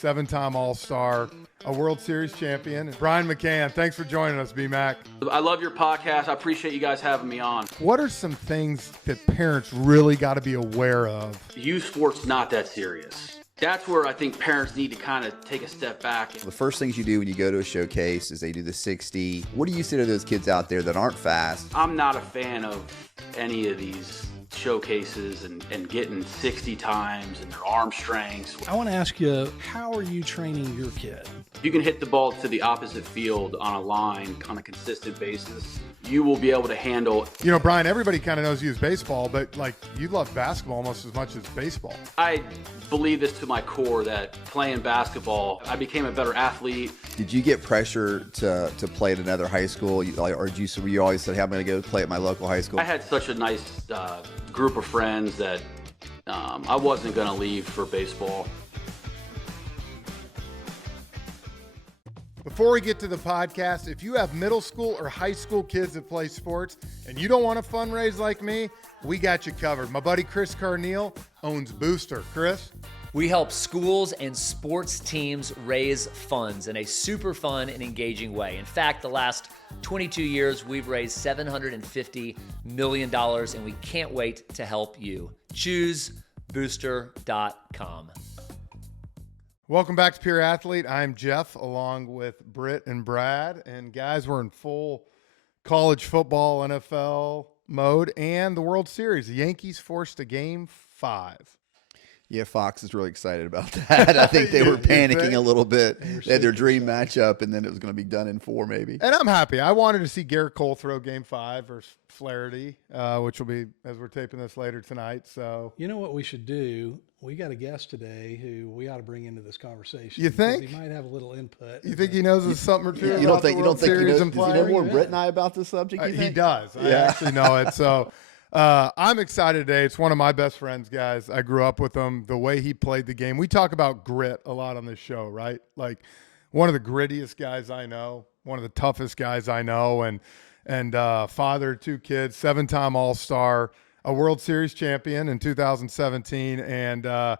7-time All-Star, a World Series champion. Brian McCann, thanks for joining us, B-Mac. I love your podcast. I appreciate you guys having me on. What are some things that parents really got to be aware of? Youth sport's not that serious. That's where I think parents need to kind of take a step back. The first things you do when you go to a showcase is they do the 60. What do you say to those kids out there that aren't fast? I'm not a fan of any of these showcases and getting 60 times and their arm strengths. I want to ask you, how are you training your kid? If you can hit the ball to the opposite field on a line on a consistent basis, you will be able to handle. You know, Brian, everybody kind of knows you as baseball, but like you love basketball almost as much as baseball. I believe this to my core that playing basketball, I became a better athlete. Did you get pressure to play at another high school, or were you always said, hey, I'm going to go play at my local high school? I had such a nice group of friends that I wasn't going to leave for baseball. Before we get to the podcast, if you have middle school or high school kids that play sports and you don't want to fundraise like me, we got you covered. My buddy Chris Carneal owns Booster. Chris? We help schools and sports teams raise funds in a super fun and engaging way. In fact, the last 22 years, we've raised $750 million, and we can't wait to help you. Choose booster.com. Welcome back to Pure Athlete. I'm Jeff, along with Britt and Brad. And guys, we're in full college football, NFL mode, and the World Series. The Yankees forced a Game 5. Yeah, Fox is really excited about that. I think they were panicking a little bit. They had their dream matchup, and then it was going to be done in 4 maybe. And I'm happy. I wanted to see Garrett Cole throw Game 5 versus Flaherty, which will be as we're taping this later tonight. So You know what we should do? We got a guest today who we ought to bring into this conversation. You think? He might have a little input. you think he knows something or two? You about don't think the he World Series and knows playing? more than Britt and I about this subject? You He think? does. I actually know it. So I'm excited today. It's one of my best friends, guys. I grew up with him. The way he played the game. We talk about grit a lot on this show, right? Like one of the grittiest guys I know, one of the toughest guys I know, and father of 2 kids, 7-time All-Star, a World Series champion in 2017, and a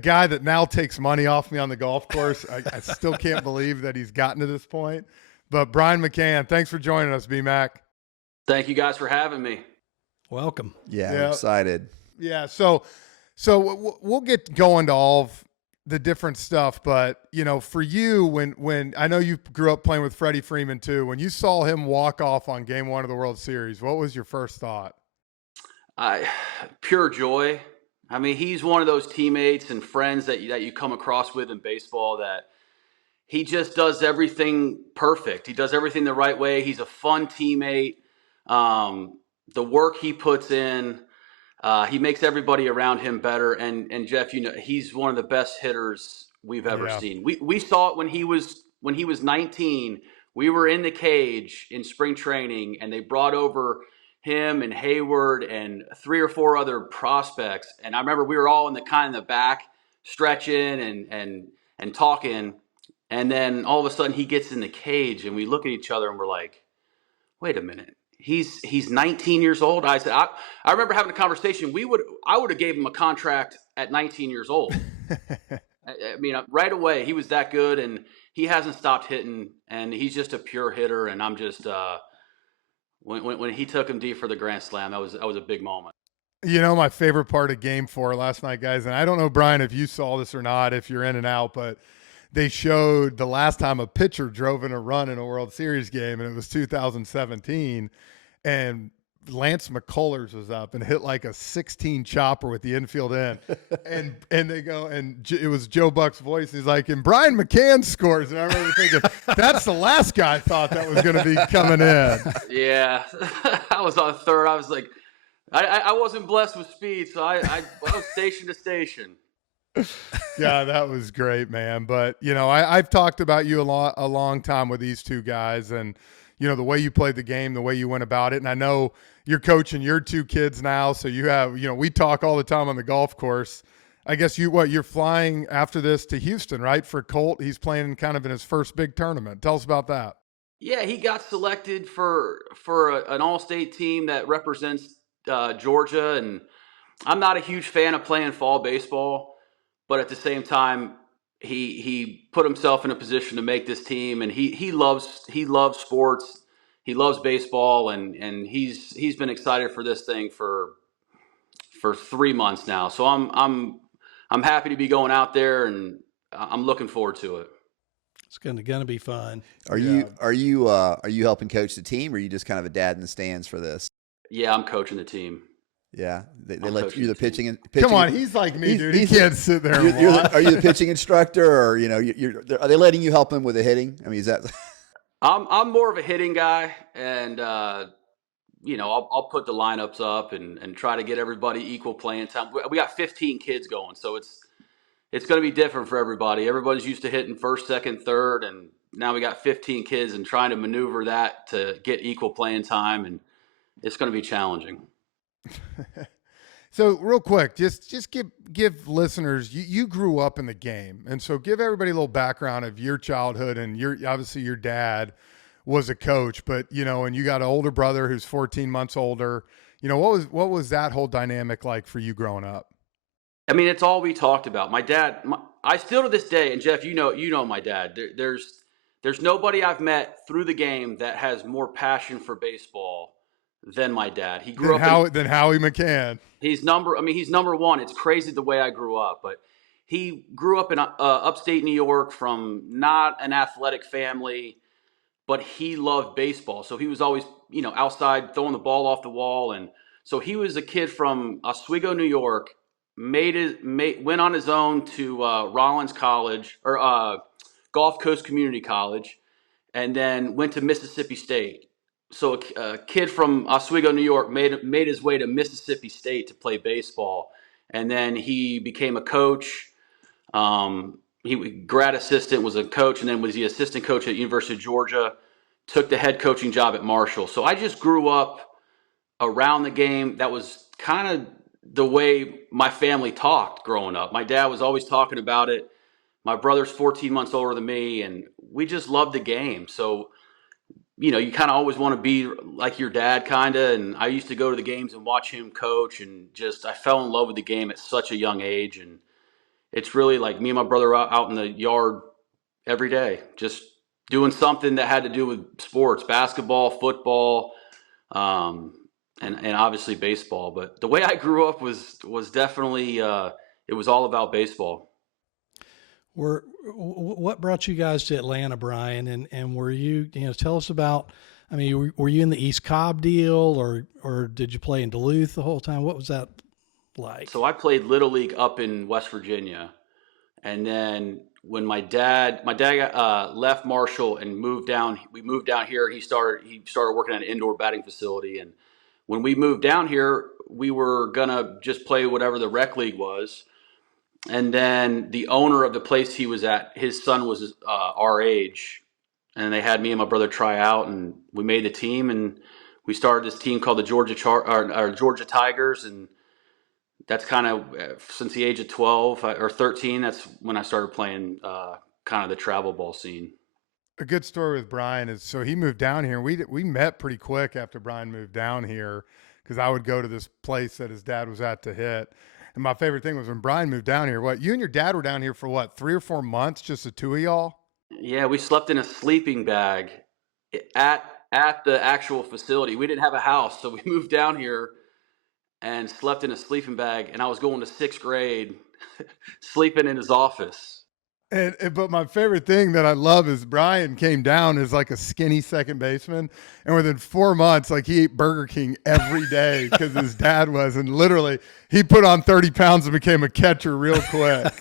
guy that now takes money off me on the golf course. I still can't believe that he's gotten to this point. But Brian McCann, thanks for joining us, B-Mac. Thank you guys for having me. Welcome. Yeah, Yeah. I'm excited. Yeah, so we'll get going to all of the different stuff, but you know, for you, when I know you grew up playing with Freddie Freeman too, when you saw him walk off on Game 1 of the World Series, what was your first thought? Pure joy. I mean, he's one of those teammates and friends that you come across with in baseball that he just does everything perfect. He does everything the right way. He's a fun teammate. The work he puts in, he makes everybody around him better. And Jeff, you know, he's one of the best hitters we've ever seen. We saw it when he was 19. We were in the cage in spring training, and they brought over him and Hayward and 3 or 4 other prospects. And I remember we were all in the back stretching and talking. And then all of a sudden he gets in the cage and we look at each other and we're like, wait a minute. He's 19 years old. I said, I remember having a conversation. I would have gave him a contract at 19 years old. I mean, right away, he was that good, and he hasn't stopped hitting, and he's just a pure hitter. And I'm just, when he took him deep for the grand slam, that was a big moment. You know, my favorite part of Game 4 last night, guys, and I don't know, Brian, if you saw this or not, if you're in and out, but they showed the last time a pitcher drove in a run in a World Series game, and it was 2017, and Lance McCullers was up and hit like a 16 chopper with the infield in, and they go, and it was Joe Buck's voice. He's like, and Brian McCann scores, and I remember thinking, that's the last guy I thought that was going to be coming in. Yeah, I was on third. I was like, I wasn't blessed with speed, so I was station to station. Yeah, that was great, man. But, you know, I've talked about you a long time with these 2 guys, and, you know, the way you played the game, the way you went about it. And I know you're coaching your 2 kids now, so you have, you know, we talk all the time on the golf course. I guess you're flying after this to Houston, right? For Colt, he's playing kind of in his first big tournament. Tell us about that. Yeah, he got selected for an all-state team that represents Georgia, and I'm not a huge fan of playing fall baseball, but at the same time, he put himself in a position to make this team, and he loves sports. He loves baseball, and he's been excited for this thing for 3 months now. So I'm happy to be going out there, and I'm looking forward to it. It's gonna be fun. Are you helping coach the team, or are you just kind of a dad in the stands for this? Yeah, I'm coaching the team. Yeah, they I'm let coaching you the the team. pitching. Come on, he's like me, dude. He he's- can't sit there and watch. Are you the pitching instructor, or are they letting you help him with the hitting? I mean, is that? I'm more of a hitting guy, and I'll put the lineups up and try to get everybody equal playing time. We got 15 kids going, so it's going to be different for everybody. Everybody's used to hitting first, second, third, and now we got 15 kids and trying to maneuver that to get equal playing time, and it's going to be challenging. So real quick, just give listeners, you grew up in the game, and so give everybody a little background of your childhood. And obviously your dad was a coach, but and you got an older brother who's 14 months older. What was that whole dynamic like for you growing up? I mean, it's all we talked about. My dad, I still to this day, and Jeff, you know my dad. There's nobody I've met through the game that has more passion for baseball than my dad. He grew up than Howie McCann. He's number one. It's crazy the way I grew up, but he grew up in upstate New York from not an athletic family, but he loved baseball. So he was always, outside throwing the ball off the wall. And so he was a kid from Oswego, New York, went on his own to Rollins College or Gulf Coast Community College, and then went to Mississippi State. So a kid from Oswego, New York, made his way to Mississippi State to play baseball, and then he became a coach. He grad assistant, was a coach, and then was the assistant coach at University of Georgia. Took the head coaching job at Marshall. So I just grew up around the game. That was kind of the way my family talked growing up. My dad was always talking about it. My brother's 14 months older than me, and we just loved the game. So you kind of always want to be like your dad, kind of. And I used to go to the games and watch him coach, and I fell in love with the game at such a young age. And it's really like me and my brother out in the yard every day, just doing something that had to do with sports, basketball, football, and obviously baseball. But the way I grew up was definitely, it was all about baseball. What brought you guys to Atlanta, Brian? And were you, tell us about, I mean, were you in the East Cobb deal or did you play in Duluth the whole time? What was that like? So I played Little League up in West Virginia. And then when my dad left Marshall and we moved down here, and he started working at an indoor batting facility. And when we moved down here, we were gonna just play whatever the rec league was. And then the owner of the place he was at, his son was our age, and they had me and my brother try out, and we made the team, and we started this team called the Georgia Tigers, and that's kind of since the age of 12 or 13. That's when I started playing kind of the travel ball scene. A good story with Brian is, so he moved down here. We met pretty quick after Brian moved down here, because I would go to this place that his dad was at to hit. And my favorite thing was when Brian moved down here. You and your dad were down here for 3 or 4 months, just the two of y'all? Yeah, we slept in a sleeping bag at the actual facility. We didn't have a house, so we moved down here and slept in a sleeping bag. And I was going to 6th grade, sleeping in his office. But my favorite thing that I love is Brian came down as like a skinny second baseman, and within 4 months, he ate Burger King every day because his dad was, and literally he put on 30 pounds and became a catcher real quick,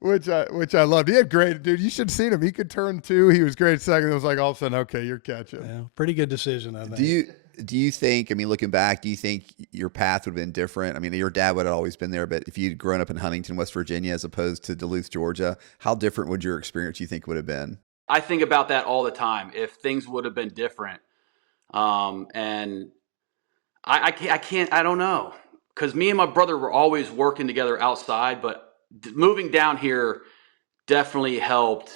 which I loved. He had great, dude. You should have seen him. He could turn two. He was great at second. It was like all of a sudden, okay, you're catching. Yeah, pretty good decision, I think. Do you think, I mean, looking back, do you think your path would have been different? I mean, your dad would have always been there, but if you'd grown up in Huntington, West Virginia, as opposed to Duluth, Georgia, how different would your experience, you think, would have been? I think about that all the time. If things would have been different, and I can't, I don't know, because me and my brother were always working together outside, but moving down here definitely helped.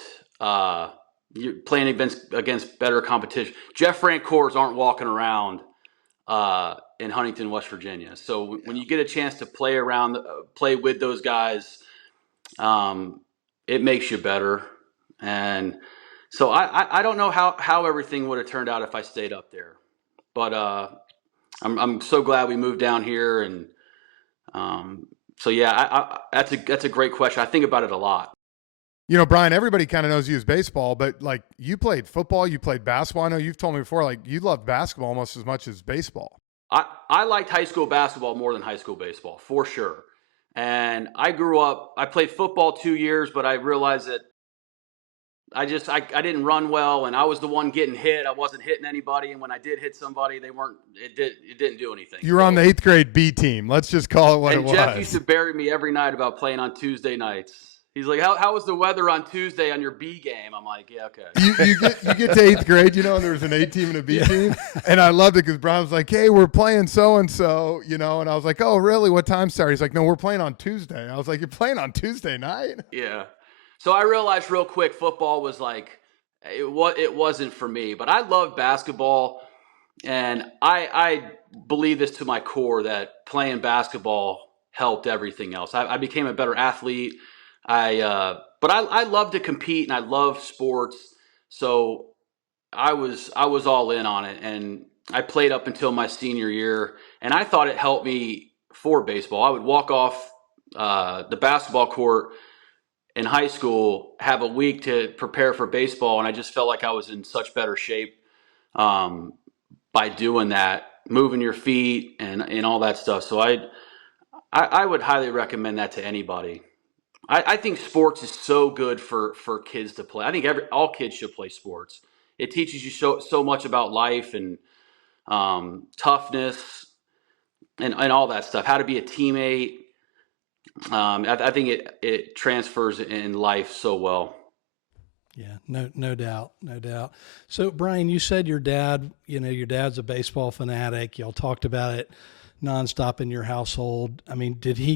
You're playing against better competition. Jeff Francoeurs aren't walking around in Huntington, West Virginia. So when you get a chance to play with those guys, it makes you better. And so I don't know how everything would have turned out if I stayed up there, but I'm so glad we moved down here. And so yeah, that's a great question. I think about it a lot. You know, Brian, everybody kind of knows you as baseball, but like you played football, you played basketball. I know you've told me before, like you loved basketball almost as much as baseball. I liked high school basketball more than high school baseball, for sure. And I played football 2 years, but I realized that I didn't run well, and I was the one getting hit. I wasn't hitting anybody, and when I did hit somebody, it didn't do anything. You were on the 8th grade B team. Let's just call it what it was. Jeff used to bury me every night about playing on Tuesday nights. He's like, how was the weather on Tuesday on your B game? I'm like, yeah, okay. You get to 8th grade, you know, and there's an A team and a B team. And I loved it because Brian was like, hey, we're playing so-and-so, you know, and I was like, oh, really? What time start? He's like, no, we're playing on Tuesday. I was like, you're playing on Tuesday night? Yeah. So I realized real quick football was like, it wasn't for me. But I love basketball, and I believe this to my core that playing basketball helped everything else. I became a better athlete. But I love to compete, and I love sports. So I was all in on it, and I played up until my senior year, and I thought it helped me for baseball. I would walk off the basketball court in high school, have a week to prepare for baseball, and I just felt like I was in such better shape by doing that, moving your feet and all that stuff. So I would highly recommend that to anybody. I think sports is so good for kids to play. I think all kids should play sports. It teaches you so much about life and toughness and all that stuff. How to be a teammate. I think it transfers in life so well. Yeah, no doubt. So Brian, you said your dad's a baseball fanatic. Y'all talked about it nonstop in your household. I mean, did he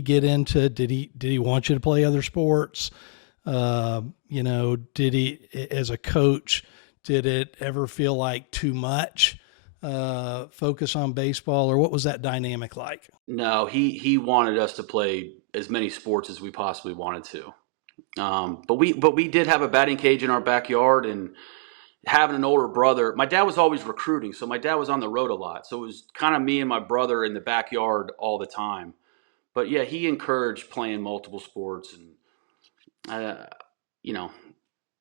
want you to play other sports? Did he, as a coach, did it ever feel like too much focus on baseball, or what was that dynamic like? No, he wanted us to play as many sports as we possibly wanted to. But we did have a batting cage in our backyard, and having an older brother, my dad was always recruiting. So my dad was on the road a lot. So it was kind of me and my brother in the backyard all the time. But yeah, he encouraged playing multiple sports, and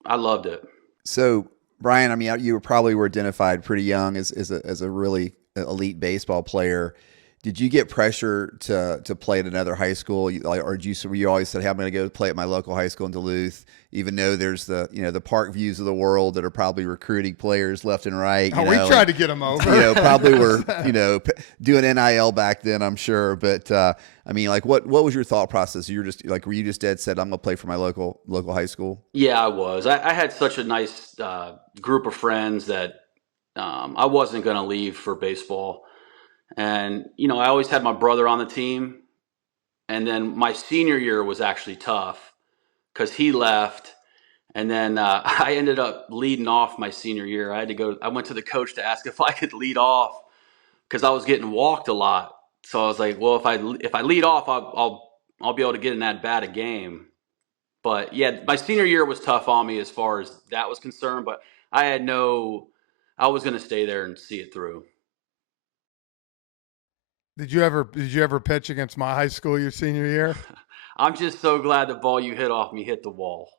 I loved it. So Brian, I mean, you probably were identified pretty young as a really elite baseball player. Did you get pressure to play at another high school, or were you always said, "Hey, I'm going to go play at my local high school in Duluth," even though there's the Park Views of the world that are probably recruiting players left and right? We tried to get them over. Probably were doing NIL back then, I'm sure. But I mean, like, what was your thought process? You were just like, were you just dead set, I'm going to play for my local high school? Yeah, I was. I had such a nice group of friends that I wasn't going to leave for baseball. And, I always had my brother on the team. And then my senior year was actually tough because he left. And then I ended up leading off my senior year. I went to the coach to ask if I could lead off because I was getting walked a lot. So I was like, well, if I lead off, I'll be able to get in that bat a game. But yeah, my senior year was tough on me as far as that was concerned. But I was going to stay there and see it through. Did you ever pitch against my high school your senior year? I'm just so glad the ball you hit off me hit the wall.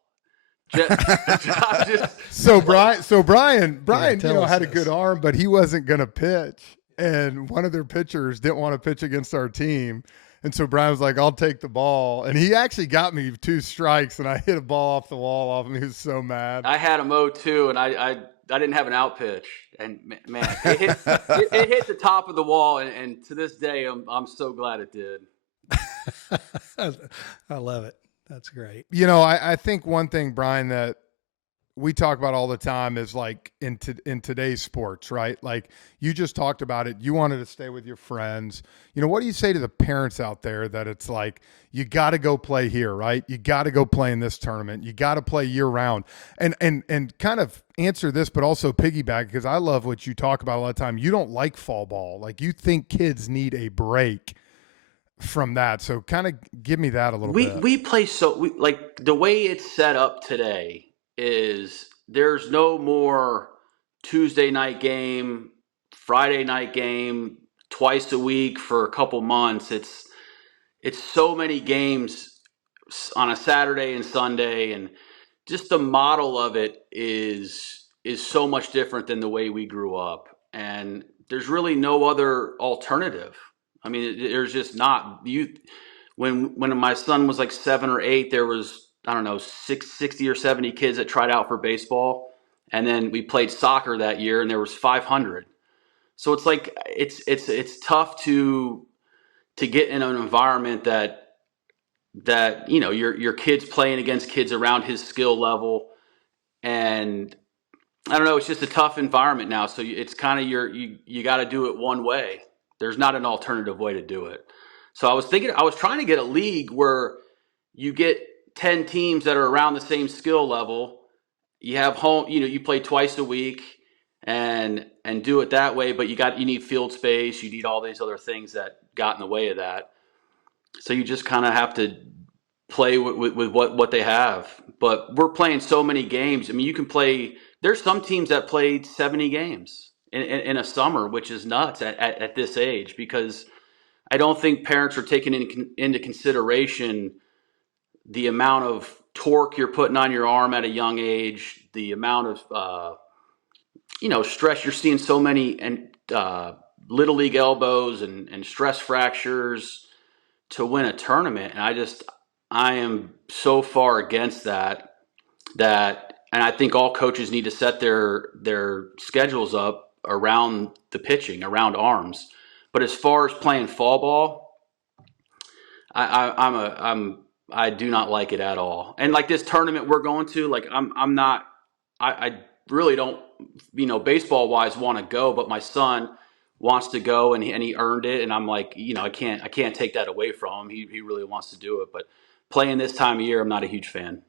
So Brian, had a this. good arm, but he wasn't going to pitch. And one of their pitchers didn't want to pitch against our team. And so Brian was like, I'll take the ball. And he actually got me 2 strikes, and I hit a ball off the wall off him. He was so mad. I had him 0-2, and I didn't have an out pitch. And man, it hit the top of the wall. And to this day, I'm so glad it did. I love it. That's great. I think one thing, Brian, that we talk about all the time is like in today's sports, right? Like you just talked about it. You wanted to stay with your friends. What do you say to the parents out there that it's like, you got to go play here, right? You got to go play in this tournament. You got to play year round and kind of answer this, but also piggyback, because I love what you talk about a lot of time. You don't like fall ball. Like you think kids need a break. from that. So kind of give me that a little bit. We play like the way it's set up today is there's no more Tuesday night game, Friday night game, twice a week for a couple months. It's so many games on a Saturday and Sunday, and just the model of it is so much different than the way we grew up. And there's really no other alternative. I mean, there's just not. When my son was like 7 or 8, there was, I don't know, 60 or 70 kids that tried out for baseball, and then we played soccer that year, and there was 500. So it's like it's tough to get in an environment that your kid's playing against kids around his skill level, and I don't know, it's just a tough environment now. So it's kind of you got to do it one way. There's not an alternative way to do it. So I was trying to get a league where you get 10 teams that are around the same skill level. You have home, you play twice a week and do it that way, but you need field space, you need all these other things that got in the way of that. So you just kind of have to play with what they have. But we're playing so many games. I mean, there's some teams that played 70 games in a summer, which is nuts at this age, because I don't think parents are taking into consideration the amount of torque you're putting on your arm at a young age, the amount of stress. You're seeing so many little league elbows and stress fractures to win a tournament, and I am so far against that, and I think all coaches need to set their schedules up around the pitching, around arms. But as far as playing fall ball, I do not like it at all. And like this tournament we're going to, like I really don't, baseball wise want to go, but my son wants to go and he earned it. And I'm like, I can't take that away from him. He really wants to do it, but playing this time of year, I'm not a huge fan.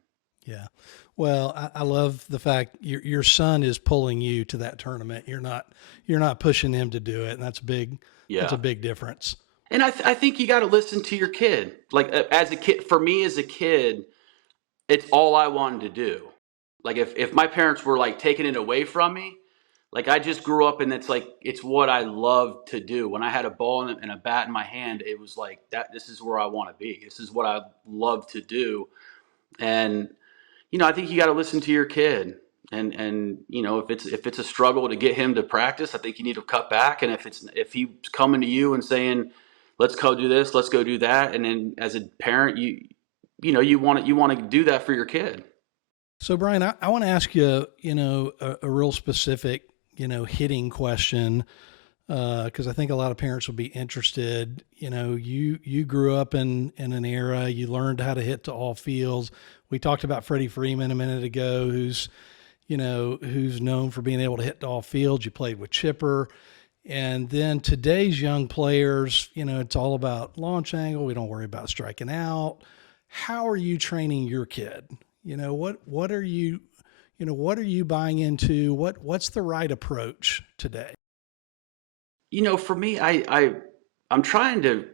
Yeah. Well, I love the fact your son is pulling you to that tournament. You're not pushing him to do it. And that's big. Yeah. That's a big difference. And I think you got to listen to your kid. Like as a kid, for me as a kid, it's all I wanted to do. Like if my parents were like taking it away from me, like I just grew up and it's what I love to do. When I had a ball and a bat in my hand, it was like this is where I want to be. This is what I love to do. And, I think you got to listen to your kid and, if it's a struggle to get him to practice, I think you need to cut back. And if he's coming to you and saying, let's go do this, let's go do that. And then as a parent, you want to do that for your kid. So Brian, I want to ask you, a real specific, hitting question, because I think a lot of parents would be interested. You grew up in an era, you learned how to hit to all fields. We talked about Freddie Freeman a minute ago, who's known for being able to hit to all fields. You played with Chipper. And then today's young players, it's all about launch angle. We don't worry about striking out. How are you training your kid? What are you buying into? What's the right approach today? For me, I'm trying to,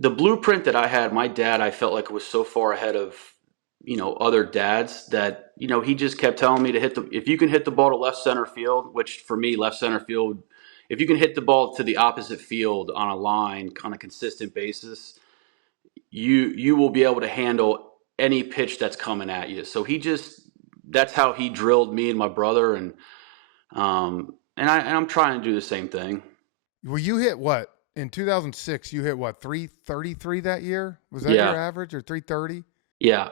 the blueprint that I had, my dad, I felt like it was so far ahead of, other dads that, he just kept telling me to if you can hit the ball to left center field, which for me, left center field, if you can hit the ball to the opposite field on a line on a consistent basis, you will be able to handle any pitch that's coming at you. So that's how he drilled me and my brother. And I'm trying to do the same thing. Well, you hit what in 2006, you hit what, 333 that year? Was that your average, or 330? Yeah.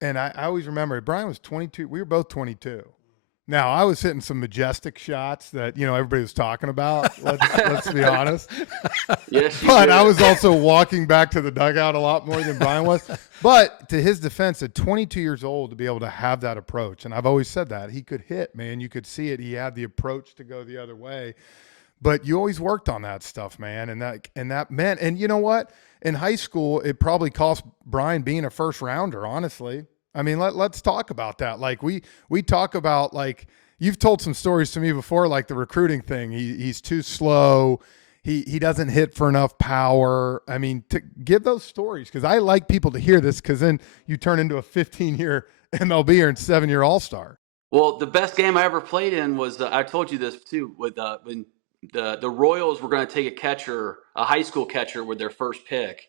And I always remember Brian was 22. We were both 22. Now I was hitting some majestic shots that, everybody was talking about. Let's be honest. Yes, but I was also walking back to the dugout a lot more than Brian was. But to his defense, at 22 years old, to be able to have that approach, and I've always said that he could hit, man. You could see it. He had the approach to go the other way. But you always worked on that stuff, man. And that meant, and you know what? In high school, it probably cost Brian being a first rounder, honestly. I mean, let's talk about that. Like we talk about, like, you've told some stories to me before, like the recruiting thing. He's too slow. he doesn't hit for enough power. I mean, to give those stories, because I like people to hear this, because then you turn into a 15-year MLB or 7-year All-Star. Well, the best game I ever played in was I told you this too, with when the Royals were going to take a catcher, a high school catcher, with their first pick.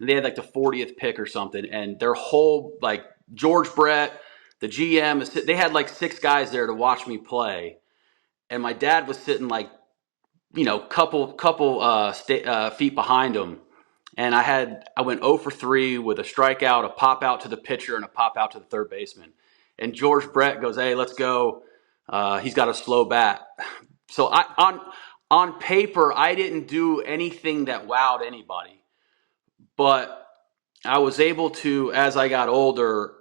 And they had like the 40th pick or something, and their whole, like, George Brett, the GM, they had like 6 guys there to watch me play, and my dad was sitting like, couple feet behind him, and I went 0 for 3 with a strikeout, a pop out to the pitcher, and a pop out to the third baseman. And George Brett goes, "Hey, let's go." He's got a slow bat. So on paper, I didn't do anything that wowed anybody, but I was able to, as I got older,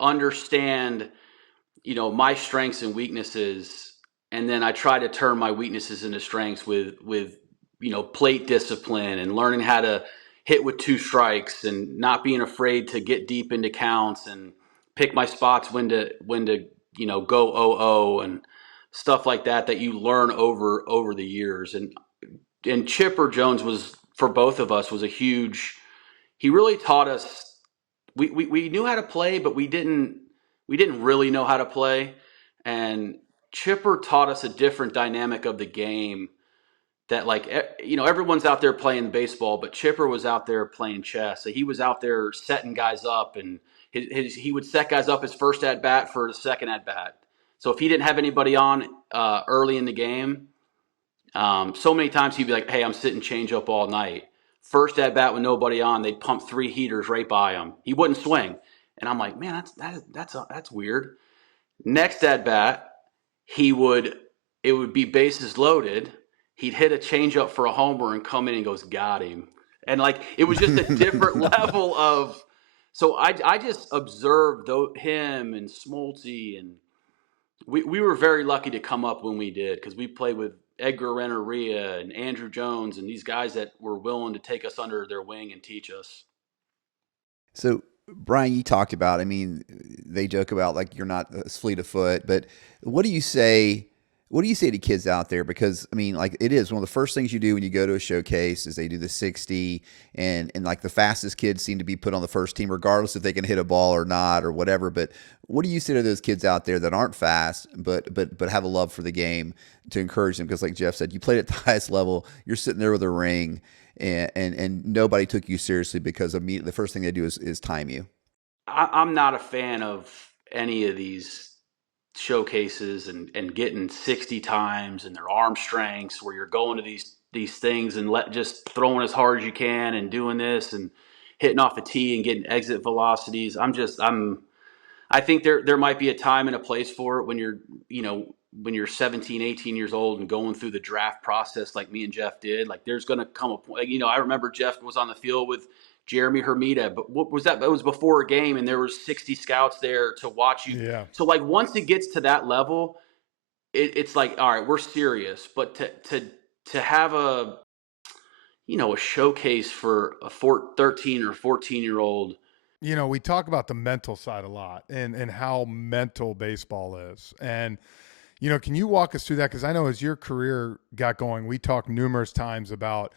understand, my strengths and weaknesses, and then I try to turn my weaknesses into strengths with plate discipline and learning how to hit with 2 strikes and not being afraid to get deep into counts and pick my spots when to go 0-0 and stuff like that you learn over the years. And Chipper Jones was, for both of us, was a huge. He really taught us. We knew how to play, but we didn't really know how to play. And Chipper taught us a different dynamic of the game that, like, everyone's out there playing baseball, but Chipper was out there playing chess. So he was out there setting guys up, and he would set guys up his first at bat for the second at bat. So if he didn't have anybody on early in the game, so many times he'd be like, "Hey, I'm sitting change up all night." First at bat with nobody on, they'd pump 3 heaters right by him. He wouldn't swing, and I'm like, "Man, that's weird." Next at bat, it would be bases loaded. He'd hit a changeup for a homer and come in and goes, "Got him." And, like, it was just a different level of. So I just observed him and Smoltzy, and we were very lucky to come up when we did, because we played with Edgar Renteria and Andrew Jones and these guys that were willing to take us under their wing and teach us. So, Brian, you talked about, I mean, they joke about, like, you're not as fleet of foot, but what do you say? What do you say to kids out there? Because, I mean, like, it is one of the first things you do when you go to a showcase is they do the 60, and like the fastest kids seem to be put on the first team, regardless if they can hit a ball or not or whatever. But what do you say to those kids out there that aren't fast but have a love for the game to encourage them? Because, like Jeff said, you played at the highest level. You're sitting there with a ring, and nobody took you seriously because immediately the first thing they do is time you. I'm not a fan of any of these showcases and getting 60 times and their arm strengths, where you're going to these things and just throwing as hard as you can and doing this and hitting off a tee and getting exit velocities. I think there might be a time and a place for it when you're 17, 18 years old and going through the draft process like me and Jeff did. Like, there's going to come a point, I remember Jeff was on the field with Jeremy Hermida, but what was that? It was before a game, and there was 60 scouts there to watch you. Yeah. So, like, once it gets to that level, it's like, all right, we're serious. But to have a showcase for a 13 or 14-year-old. We talk about the mental side a lot and how mental baseball is. And, can you walk us through that? Because I know as your career got going, we talked numerous times about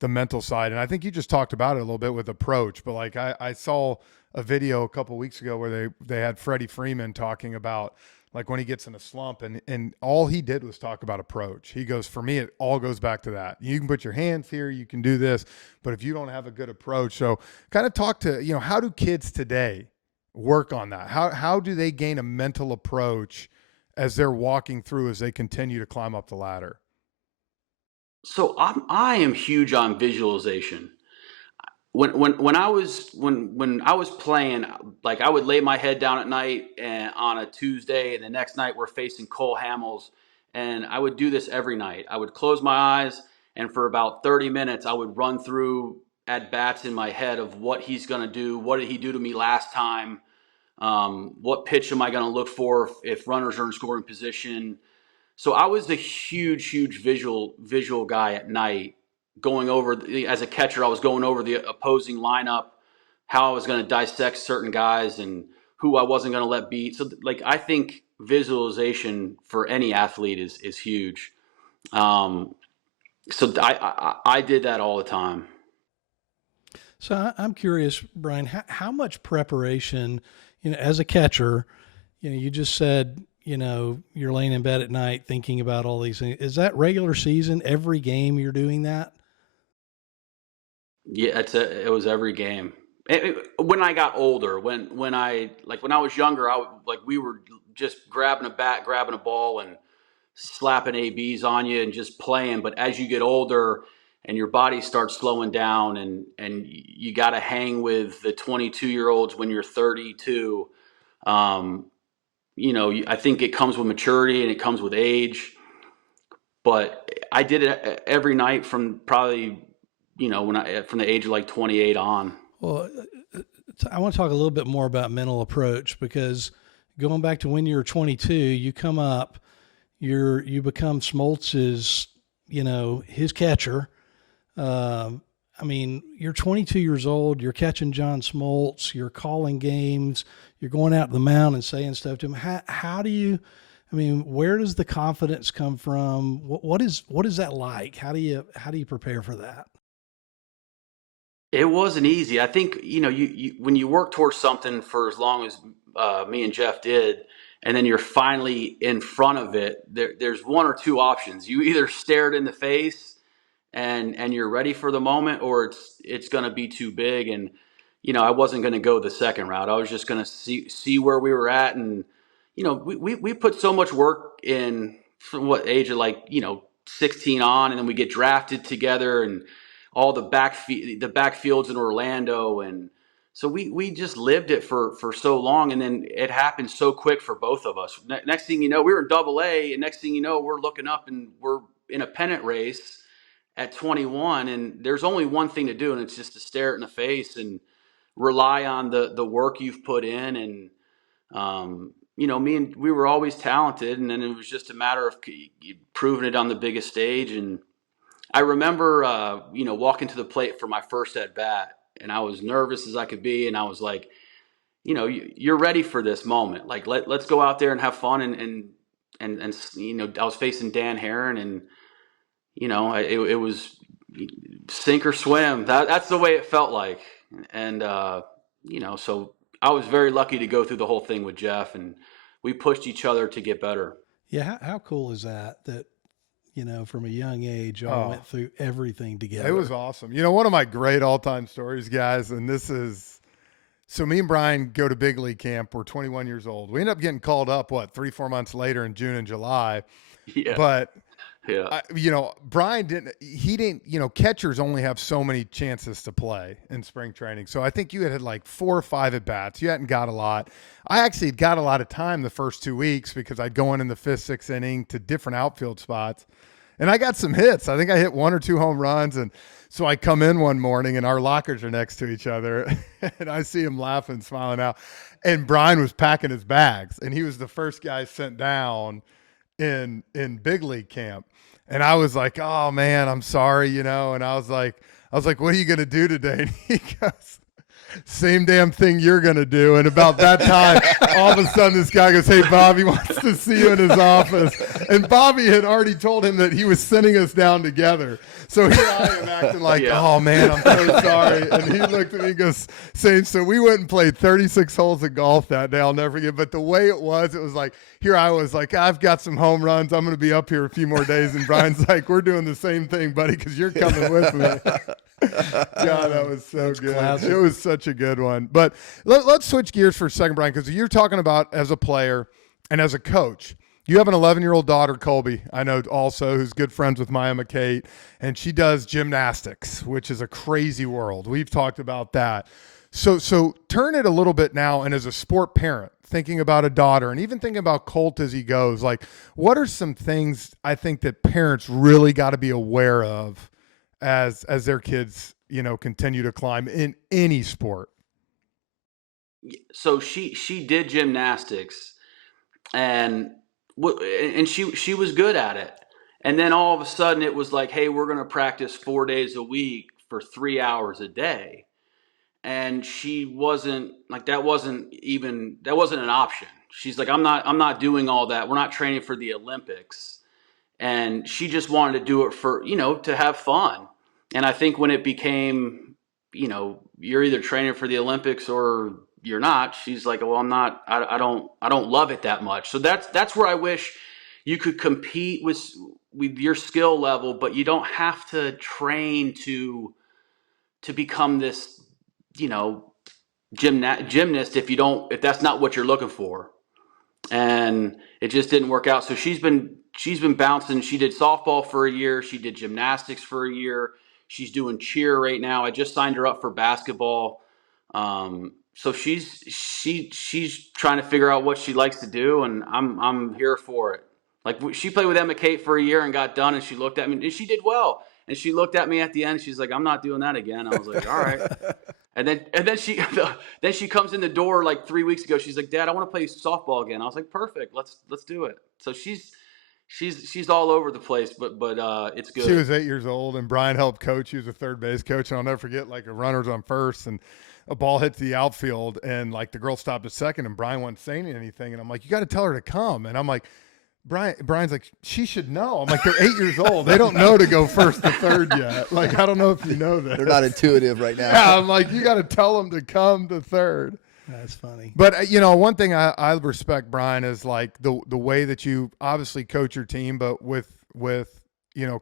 the mental side. And I think you just talked about it a little bit with approach. But, like, I saw a video a couple of weeks ago where they had Freddie Freeman talking about, like, when he gets in a slump, and all he did was talk about approach. He goes, "For me, it all goes back to that. You can put your hands here, you can do this, but if you don't have a good approach." So kind of talk to, how do kids today work on that? How do they gain a mental approach as they're walking through, as they continue to climb up the ladder? So I am huge on visualization. When I was playing, like, I would lay my head down at night and on a Tuesday, and the next night we're facing Cole Hamels, and I would do this every night. I would close my eyes, and for about 30 minutes I would run through at bats in my head of what he's going to do. What did he do to me last time? What pitch am I going to look for if runners are in scoring position? So I was a huge visual guy at night. Going over, as a catcher, I was going over the opposing lineup, how I was going to dissect certain guys and who I wasn't going to let beat. So, like, I think visualization for any athlete is huge. So I did that all the time. So I'm curious, Brian, how much preparation, as a catcher, you just said, you're laying in bed at night thinking about all these things. Is that regular season, every game you're doing that? Yeah, it was every game. When I got older, when I was younger, we were just grabbing a bat, grabbing a ball, and slapping ABs on you and just playing. But as you get older and your body starts slowing down, and you got to hang with the 22-year-olds when you're 32, I think it comes with maturity and it comes with age. But I did it every night from probably, from the age of like 28 on. Well, I want to talk a little bit more about mental approach, because going back to when you were 22, you come up, you become Smoltz's, his catcher. You're 22 years old, you're catching John Smoltz, you're calling games, you're going out to the mound and saying stuff to him. How do you, where does the confidence come from? What is that like? How do you prepare for that? It wasn't easy. I think, you when you work towards something for as long as me and Jeff did, and then you're finally in front of it, there's one or two options. You either stare it in the face and you're ready for the moment, or it's going to be too big. And, I wasn't going to go the second route. I was just going to see where we were at. And, we put so much work in from what age of 16 on, and then we get drafted together, and all the backfields in Orlando. And so we just lived it for so long, and then it happened so quick for both of us. Next thing you know, we were in Double-A, and next thing you know, we're looking up and we're in a pennant race at 21, and there's only one thing to do, and it's just to stare it in the face and rely on the work you've put in. And we were always talented, and then it was just a matter of proving it on the biggest stage. And I remember, walking to the plate for my first at bat, and I was nervous as I could be, and I was like, you're ready for this moment. Like, let's go out there and have fun. And I was facing Dan Herron, and it was sink or swim. That's the way it felt like. And so I was very lucky to go through the whole thing with Jeff, and we pushed each other to get better. Yeah. How cool is that, from a young age, y'all went through everything together? It was awesome. One of my great all-time stories, guys, and this is, so me and Brian go to big league camp. We're 21 years old. We end up getting called up, 3-4 months later in June and July. Yeah. But yeah, Brian didn't, catchers only have so many chances to play in spring training. So I think you had like 4 or 5 at bats. You hadn't got a lot. I actually got a lot of time the first 2 weeks because I'd go in the 5th, 6th inning to different outfield spots. And I got some hits. I think I hit 1 or 2 home runs. And so I come in one morning and our lockers are next to each other. And I see him laughing, smiling out. And Brian was packing his bags. And he was the first guy sent down in big league camp. And I was like, oh man, I'm sorry, and I was like, what are you going to do today? And he goes, same damn thing you're going to do. And about that time, all of a sudden this guy goes, hey, Bobby wants to see you in his office. And Bobby had already told him that he was sending us down together. So here I am acting like, oh man, I'm so sorry. And he looked at me and goes, same. So we went and played 36 holes of golf that day. I'll never forget. But the way it was like, here I was like, I've got some home runs. I'm going to be up here a few more days. And Brian's like, we're doing the same thing, buddy, because you're coming with me. God, that was so good. Classic. It was such a good one. But let's switch gears for a second, Brian, because you're talking about as a player and as a coach. You have an 11-year-old daughter, Colby, I know also, who's good friends with Maya McCate, and she does gymnastics, which is a crazy world. We've talked about that. So turn it a little bit now, and as a sport parent, thinking about a daughter and even thinking about Colt as he goes, like, what are some things I think that parents really got to be aware of as their kids, continue to climb in any sport? So she did gymnastics, and she was good at it. And then all of a sudden it was like, hey, we're going to practice 4 days a week for 3 hours a day. And she wasn't like, that wasn't an option. She's like, I'm not doing all that. We're not training for the Olympics. and she just wanted to do it for, to have fun. And I think when it became, you're either training for the Olympics or you're not, she's like, well, I'm not, I don't love it that much. So that's where I wish you could compete with your skill level, but you don't have to train to become this, gymnast if that's not what you're looking for. And it just didn't work out. So she's been bouncing. She did softball for a year. She did gymnastics for a year. She's doing cheer right now. I just signed her up for basketball. So she's trying to figure out what she likes to do, and I'm here for it. Like, she played with Emma Kate for a year and got done, and she looked at me, and she did well. And she looked at me at the end. She's like, I'm not doing that again. I was like, all right. And then she comes in the door like 3 weeks ago. She's like, Dad, I want to play softball again. I was like, perfect. Let's do it. So she's all over the place, but it's good. She was 8 years old, and Brian helped coach. He was a third base coach, and I'll never forget, like, a runner's on first, and a ball hits the outfield, and like the girl stopped at second, and Brian wasn't saying anything, and I'm like, you got to tell her to come. And I'm like, Brian's like, she should know. I'm like, they're 8 years old. They don't know to go first to third yet. Like, I don't know if you know that. They're not intuitive right now. Yeah, I'm like, you got to tell them to come to third. That's funny. But, one thing I respect, Brian, is like the way that you obviously coach your team, but with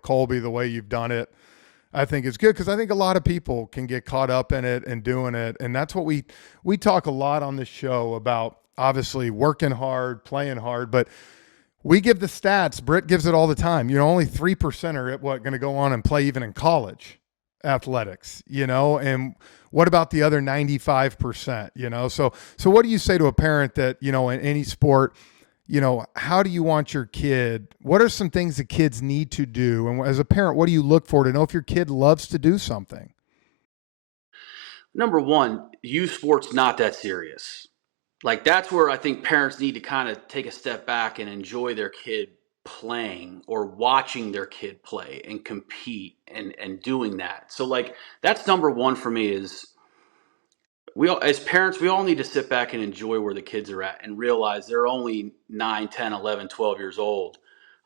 Colby, the way you've done it, I think is good, because I think a lot of people can get caught up in it and doing it. And that's what we talk a lot on this show about, obviously working hard, playing hard, but we give the stats. Britt gives it all the time. Only 3% are going to go on and play even in college athletics, and what about the other 95%, So what do you say to a parent that, in any sport, how do you want your kid? What are some things that kids need to do? And as a parent, what do you look for to know if your kid loves to do something? Number one, youth sport's not that serious. Like, that's where I think parents need to kind of take a step back and enjoy their kid playing or watching their kid play and compete and doing that. So, like, that's number one for me is as parents, we all need to sit back and enjoy where the kids are at and realize they're only 9, 10, 11, 12 years old.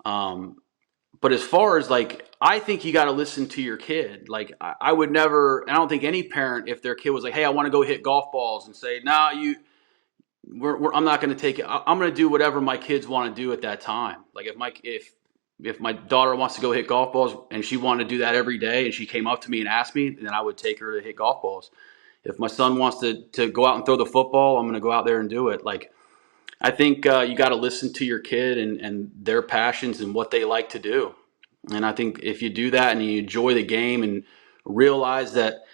But as far as, like, I think you got to listen to your kid. Like, I would never, I don't think any parent, if their kid was like, hey, I want to go hit golf balls, and say, nah, I'm not going to take it. I'm going to do whatever my kids want to do at that time. Like, if my daughter wants to go hit golf balls and she wanted to do that every day, and she came up to me and asked me, then I would take her to hit golf balls. If my son wants to go out and throw the football, I'm going to go out there and do it. Like, I think you got to listen to your kid and their passions and what they like to do. And I think if you do that and you enjoy the game and realize that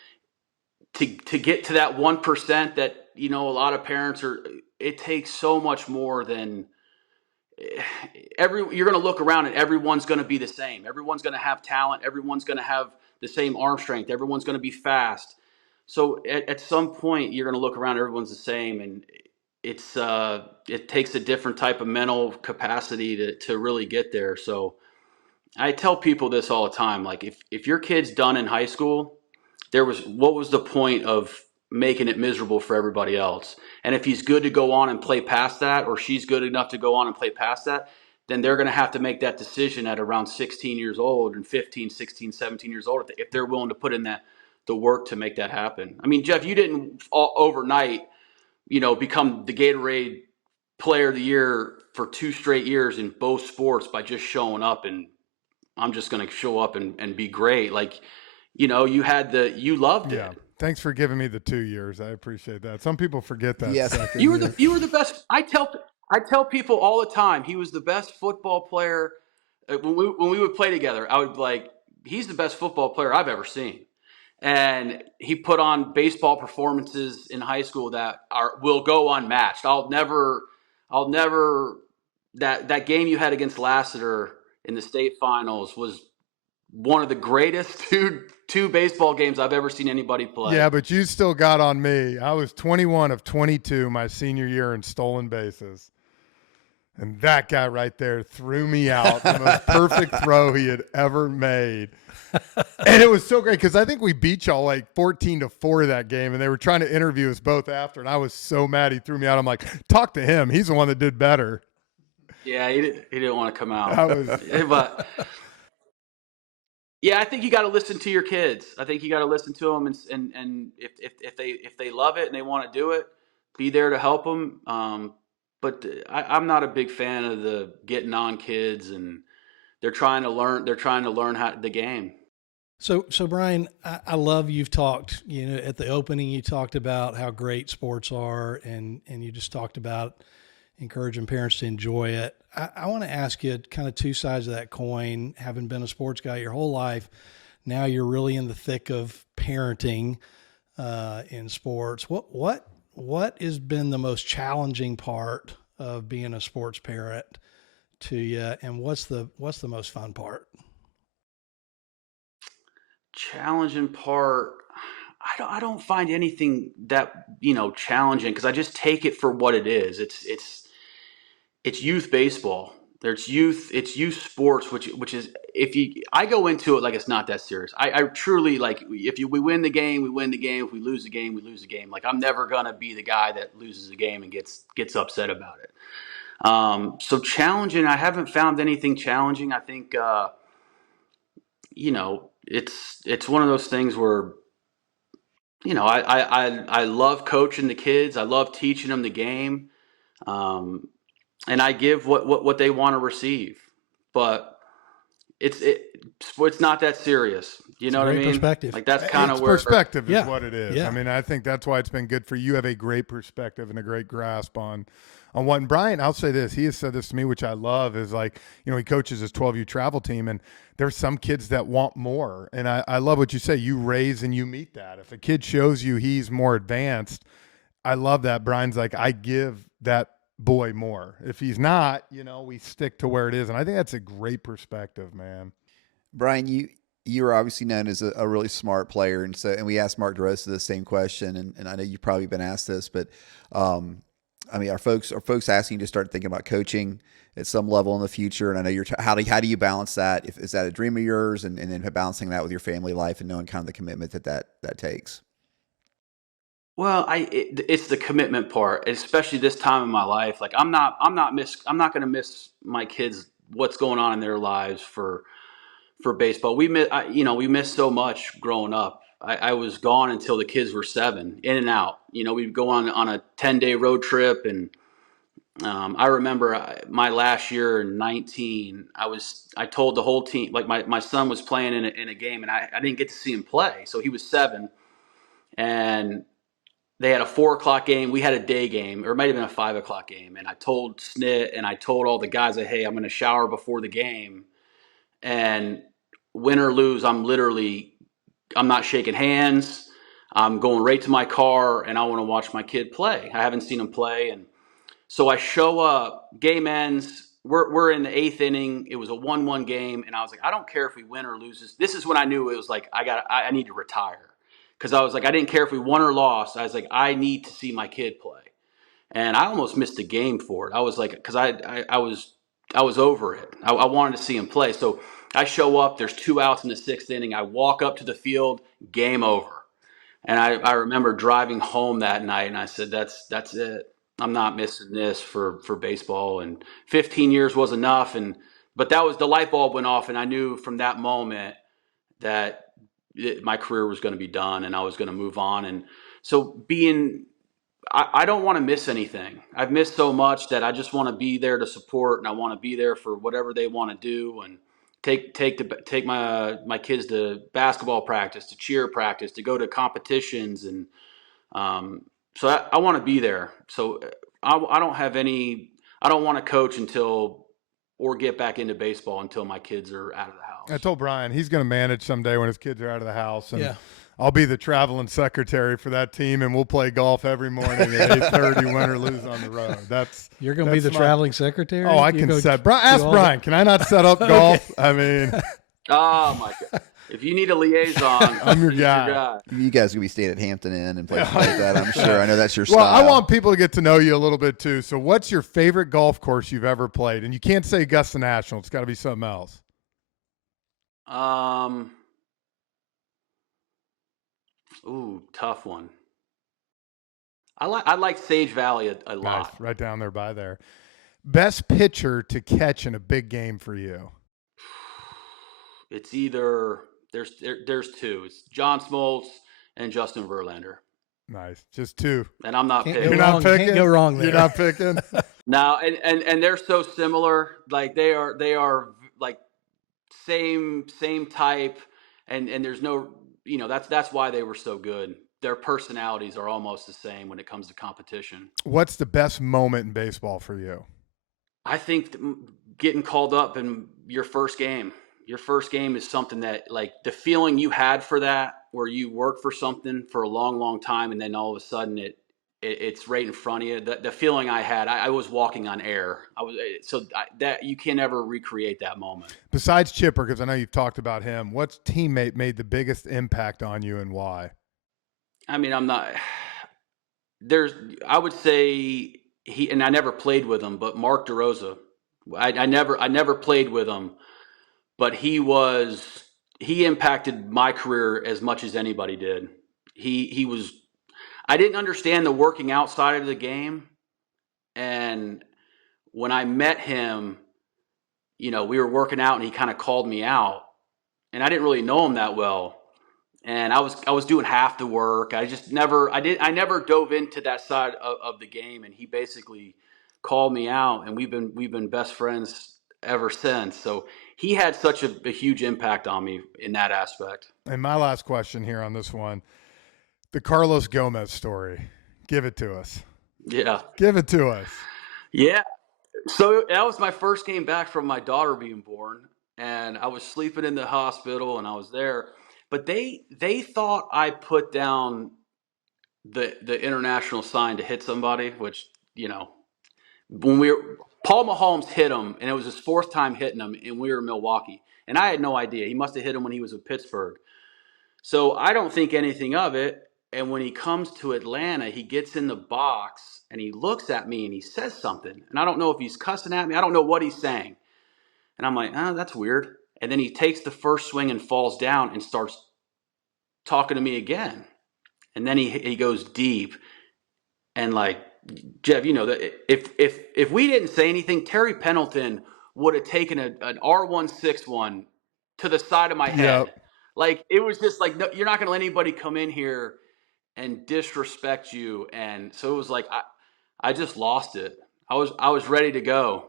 to get to that 1% that, a lot of parents it takes so much more than you're going to look around and everyone's going to be the same. Everyone's going to have talent. Everyone's going to have the same arm strength. Everyone's going to be fast. So at some point you're going to look around, everyone's the same. And it takes a different type of mental capacity to really get there. So I tell people this all the time. Like, if your kid's done in high school, what was the point of making it miserable for everybody else? And if he's good to go on and play past that, or she's good enough to go on and play past that, then they're going to have to make that decision at around 16 years old and 15, 16, 17 years old, if they're willing to put in the work to make that happen. I mean, Jeff, you didn't overnight, become the Gatorade Player of the Year for 2 straight years in both sports by just showing up and I'm just going to show up and be great. Like, you loved it. Thanks for giving me the 2 years. I appreciate that. Some people forget that. Yes. You were the best. I tell people all the time, he was the best football player. When we would play together, I would be like, he's the best football player I've ever seen. And he put on baseball performances in high school that will go unmatched. I'll never that game you had against Lassiter in the state finals was one of the greatest two baseball games I've ever seen anybody play. Yeah, but you still got on me. I was 21 of 22 my senior year in stolen bases. And that guy right there threw me out. The most perfect throw he had ever made. And it was so great because I think we beat y'all like 14-4 that game, and they were trying to interview us both after, and I was so mad he threw me out. I'm like, talk to him. He's the one that did better. Yeah, he didn't want to come out. That was But yeah, I think you got to listen to your kids. I think you got to listen to them, and if they love it and they want to do it, be there to help them. But I'm not a big fan of the getting on kids, and they're trying to learn. They're trying to learn how the game. So Brian, I love you've talked, at the opening, you talked about how great sports are, and you just talked about encouraging parents to enjoy it. I want to ask you kind of two sides of that coin, having been a sports guy your whole life. Now you're really in the thick of parenting in sports. What has been the most challenging part of being a sports parent to you, and what's the most fun part? Challenging part, I don't find anything that challenging, because I just take it for what it is. It's youth baseball. It's youth sports, which is, I go into it like it's not that serious. I truly, like, if we win the game, we win the game. If we lose the game, we lose the game. Like, I'm never gonna be the guy that loses the game and gets upset about it. So challenging, I haven't found anything challenging. I think it's one of those things where I love coaching the kids. I love teaching them the game. And I give what they want to receive, but it's not that serious. You know what I Great mean? perspective. Like, that's kind of where perspective is Yeah. what it is. Yeah. I mean, I think that's why it's been good for you. You have a great perspective and a great grasp on what. And Brian, I'll say this. He has said this to me, which I love, is like, he coaches his 12U travel team, and there's some kids that want more. And I love what you say. You raise and you meet that. If a kid shows you he's more advanced, I love that. Brian's like, I give that boy more. If he's not, we stick to where it is. And I think that's a great perspective, man. Brian, you are obviously known as a really smart player, and we asked Mark DeRosa the same question, and I know you've probably been asked this, but I mean, are folks asking you to start thinking about coaching at some level in the future? And I know how do you balance that? Is that a dream of yours, and then balancing that with your family life and knowing kind of the commitment that takes? Well, it's the commitment part, especially this time in my life. Like, I'm not going to miss my kids, what's going on in their lives for baseball. We missed so much growing up. I was gone until the kids were 7, in and out. We'd go on a 10-day road trip, and I remember my last year in 19. I told the whole team, like, my son was playing in a game, and I didn't get to see him play. So he was 7, and they had a 4:00 game. We had a day game, or it might have been a 5:00 game. And I told Snit and I told all the guys that, hey, I'm going to shower before the game, and win or lose, I'm not shaking hands. I'm going right to my car, and I want to watch my kid play. I haven't seen him play. And so I show up, game ends. We're in the 8th inning. It was a 1-1 game. And I was like, I don't care if we win or lose. This is when I knew it was like, I need to retire. Because I was like, I didn't care if we won or lost. I was like, I need to see my kid play. And I almost missed the game for it. I was like, because I was over it. I wanted to see him play. So I show up, there's 2 outs in the 6th inning. I walk up to the field, game over. And I remember driving home that night, and I said, that's it. I'm not missing this for baseball. And 15 years was enough. But that was, the light bulb went off, and I knew from that moment that my career was going to be done, and I was going to move on. And so I don't want to miss anything. I've missed so much that I just want to be there to support, and I want to be there for whatever they want to do, and take my kids to basketball practice, to cheer practice, to go to competitions. And so I want to be there. So I don't want to coach or get back into baseball until my kids are out of the house. I told Brian he's going to manage someday when his kids are out of the house, and Yeah. I'll be the traveling secretary for that team, and we'll play golf every morning at 8:30, win or lose on the road. You're going to be the traveling secretary? Oh, I can set. Ask Brian. Can I not set up golf? Okay. I mean, oh my God. If you need a liaison, I'm your guy. You guys will be staying at Hampton Inn and places like that, I'm sure. I know that's your style. Well, I want people to get to know you a little bit too. So what's your favorite golf course you've ever played? And you can't say Augusta National. It's got to be something else. Ooh, tough one. I like Sage Valley a lot. Nice. Right down there by there. Best pitcher to catch in a big game for you? It's either there's two. It's John Smoltz and Justin Verlander. Nice. Just two. And I'm not Can't picking. You're go not wrong. picking? Can't go wrong there. You're not picking? No, and they're so similar. Like they are like same type, and there's no, that's why they were so good. Their personalities are almost the same when it comes to competition. What's the best moment in baseball for you? I think getting called up in your first game. Your first game is something that, like, the feeling you had for that, where you worked for something for a long, long time, and then all of a sudden it's right in front of you. The feeling I had, I was walking on air. That you can't ever recreate that moment. Besides Chipper, because I know you've talked about him, what teammate made the biggest impact on you and why? I mean, I would say and I never played with him, but Mark DeRosa. I never played with him, but he impacted my career as much as anybody did. I didn't understand the working outside of the game. And when I met him, we were working out and he kind of called me out, and I didn't really know him that well. And I was doing half the work. I never dove into that side of the game. And he basically called me out, and we've been best friends ever since. So he had such a huge impact on me in that aspect. And my last question here on this one, the Carlos Gomez story. Give it to us. Yeah. Give it to us. Yeah. So that was my first game back from my daughter being born, and I was sleeping in the hospital, and I was there. But they thought I put down the international sign to hit somebody, which, when Paul Mahomes hit him, and it was his fourth time hitting him, and we were in Milwaukee. And I had no idea. He must have hit him when he was in Pittsburgh. So I don't think anything of it. And when he comes to Atlanta, he gets in the box, and he looks at me, and he says something. And I don't know if he's cussing at me. I don't know what he's saying. And I'm like, that's weird. And then he takes the first swing and falls down and starts talking to me again. And then he goes deep. And, like, Jeff, that if we didn't say anything, Terry Pendleton would have taken an R161 to the side of my head. Yep. Like, it was just like, no, you're not going to let anybody come in here and disrespect you. And so it was like, I just lost it. I was ready to go.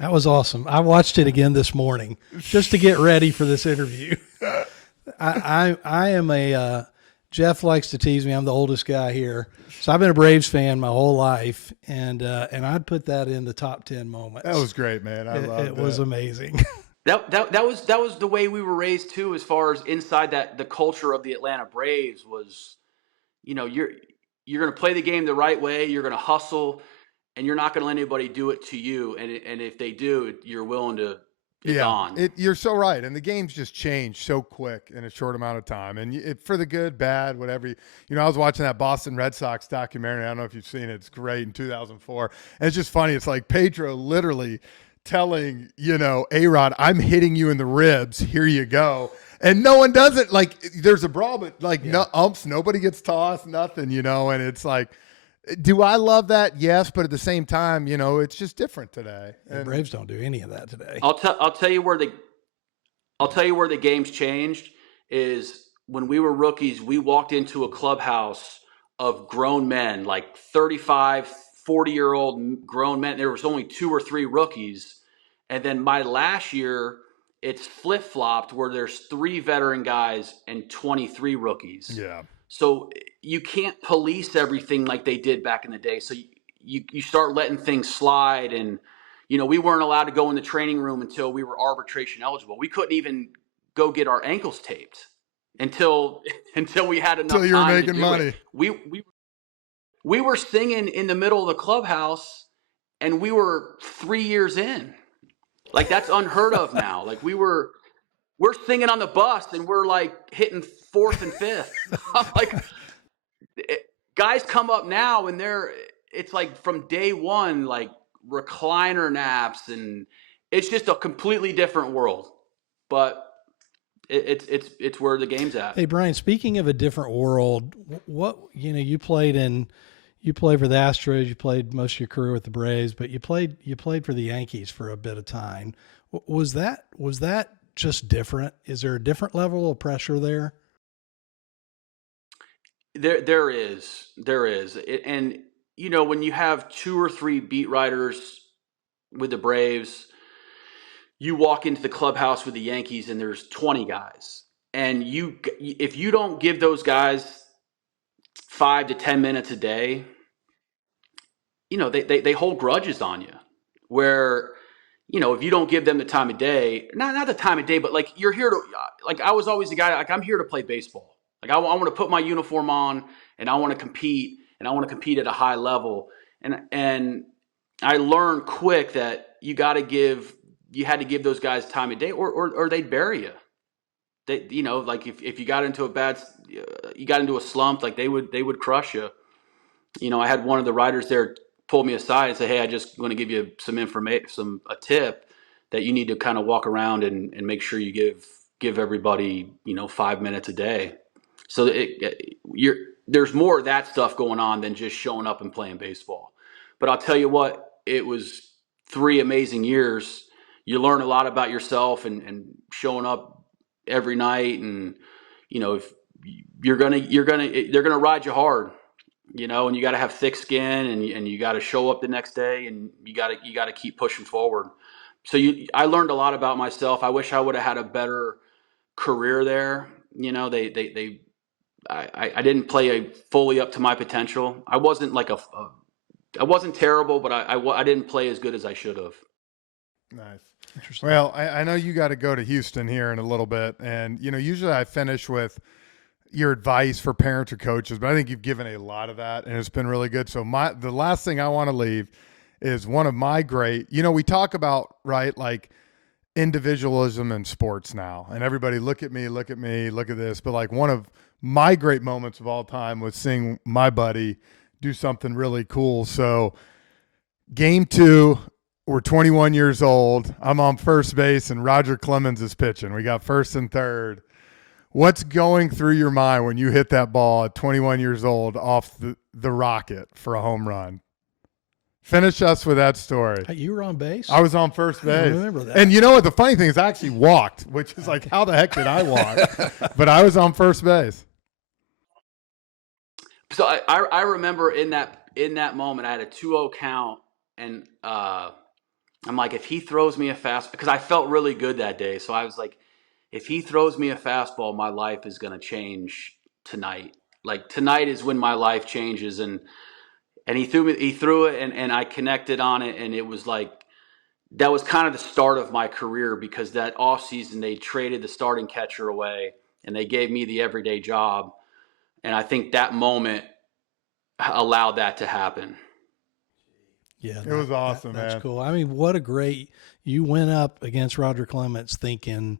That was awesome. I watched it again this morning just to get ready for this interview. I am Jeff likes to tease me. I'm the oldest guy here. So I've been a Braves fan my whole life, and I'd put that in the top 10 moments. That was great, man. I loved it. It was amazing. That was the way we were raised too, as far as inside the culture of the Atlanta Braves was, you're going to play the game the right way. You're going to hustle, and you're not going to let anybody do it to you. And if they do, you're willing to. It's on. You're so right. And the game's just changed so quick in a short amount of time. And for the good, bad, whatever. I was watching that Boston Red Sox documentary. I don't know if you've seen it. It's great, in 2004. And it's just funny. It's like Pedro literally telling, A-Rod, I'm hitting you in the ribs. Here you go. And no one does it. Like, there's a brawl, but no umps, nobody gets tossed, nothing, and it's like, do I love that? Yes, but at the same time, it's just different today. The Braves don't do any of that today. I'll tell you where the game's changed is when we were rookies. We walked into a clubhouse of grown men, like 35, 40-year-old grown men. There was only 2 or 3 rookies, and then my last year, it's flip-flopped where there's 3 veteran guys and 23 rookies. Yeah. So you can't police everything like they did back in the day. So you start letting things slide. And, we weren't allowed to go in the training room until we were arbitration eligible. We couldn't even go get our ankles taped until we had enough time. Until you were making money. We were singing in the middle of the clubhouse, and we were 3 years in. Like, that's unheard of now. Like, we're singing on the bus, and we're like hitting 4th and 5th. I'm like, guys come up now, and it's like from day one, like recliner naps, and it's just a completely different world. But it's where the game's at. Hey, Brian, speaking of a different world, what, you played in, you play for the Astros, you played most of your career with the Braves, but you played for the Yankees for a bit of time. Was that just different? Is there a different level of pressure there? There is. And when you have 2 or 3 beat writers with the Braves, you walk into the clubhouse with the Yankees and there's 20 guys. And if you don't give those guys 5 to 10 minutes a day, they hold grudges on you. Where, if you don't give them the time of day, not the time of day, but like you're here to, like I was always the guy, like I'm here to play baseball. Like I want to put my uniform on and I want to compete, and I want to compete at a high level. And I learned quick that you had to give those guys time of day or they'd bury you. They, like if you got into a slump, like they would crush you. I had one of the writers there pull me aside and say, "Hey, I just want to give you some information, a tip that you need to kind of walk around and make sure you give everybody, 5 minutes a day." So there's more of that stuff going on than just showing up and playing baseball. But I'll tell you what, it was 3 amazing years. You learn a lot about yourself and showing up every night, and if they're gonna ride you hard, and you got to have thick skin, and you got to show up the next day, and you got to keep pushing forward. So I learned a lot about myself. I wish I would have had a better career there. I didn't play fully up to my potential. I wasn't like I wasn't terrible, but I didn't play as good as I should have. Nice. Interesting. Well, I know you got to go to Houston here in a little bit, and usually I finish with your advice for parents or coaches, but I think you've given a lot of that, and it's been really good. So the last thing I want to leave is one of my great, we talk about, right, like individualism in sports now, and everybody look at me, look at this, but like one of my great moments of all time was seeing my buddy do something really cool. So game 2, we're 21 years old. I'm on first base and Roger Clemens is pitching. We got first and third. What's going through your mind when you hit that ball at 21 years old off the rocket for a home run? Finish us with that story. You were on base? I was on first base. I remember that. And you know what? The funny thing is I actually walked, which is like, how the heck did I walk? But I was on first base. So I remember in that moment, I had a 2-0 count, and I'm like, if he throws me a fastball, because I felt really good that day. So I was like, if he throws me a fastball, my life is going to change tonight. Like tonight is when my life changes. And he threw it and I connected on it. And it was like, that was kind of the start of my career, because that offseason they traded the starting catcher away and they gave me the everyday job. And I think that moment allowed that to happen. Yeah, it was awesome, man. That's cool. I mean, what a great, you went up against Roger Clemens thinking,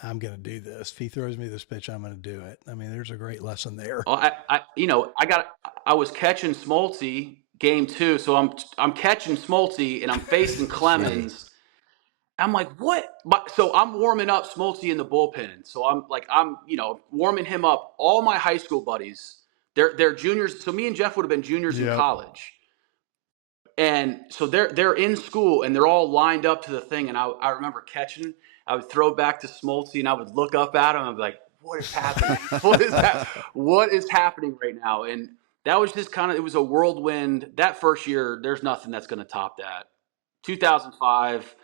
I'm going to do this. If he throws me this pitch, I'm going to do it. I mean, there's a great lesson there. Well, I was catching Smoltz game 2. So I'm catching Smoltz and I'm facing Clemens. I'm like, what? So I'm warming up Smoltz in the bullpen. So I'm warming him up. All my high school buddies, they're juniors. So me and Jeff would have been juniors in college. And so they're in school and they're all lined up to the thing. And I remember catching, I would throw back to Smoltz and I would look up at him. I'd be like, what is happening? What is happening right now? And that was just it was a whirlwind. That first year, there's nothing that's going to top that. 2005,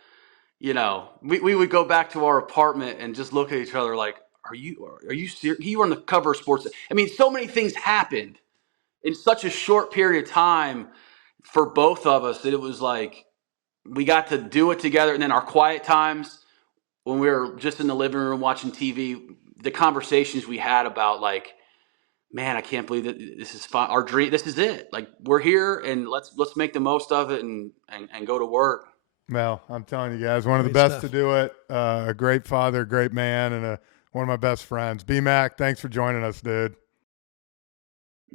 we would go back to our apartment and just look at each other like, are you serious? You were on the cover of Sports. I mean, so many things happened in such a short period of time for both of us that it was like we got to do it together. And then our quiet times when we were just in the living room watching TV, the conversations we had about like, man, I can't believe that this is fun. Our dream, this is it. Like we're here and let's make the most of it and go to work. Well, I'm telling you guys, one of the best to do it. A great father, great man, and one of my best friends. B-Mac, thanks for joining us, dude.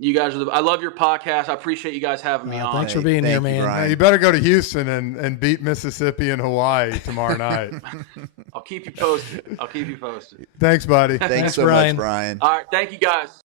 You guys I love your podcast. I appreciate you guys having me on. Thanks for being here, man. You better go to Houston and beat Mississippi and Hawaii tomorrow night. I'll keep you posted. Thanks, buddy. Thanks so Brian. much, Brian. All right. Thank you, guys.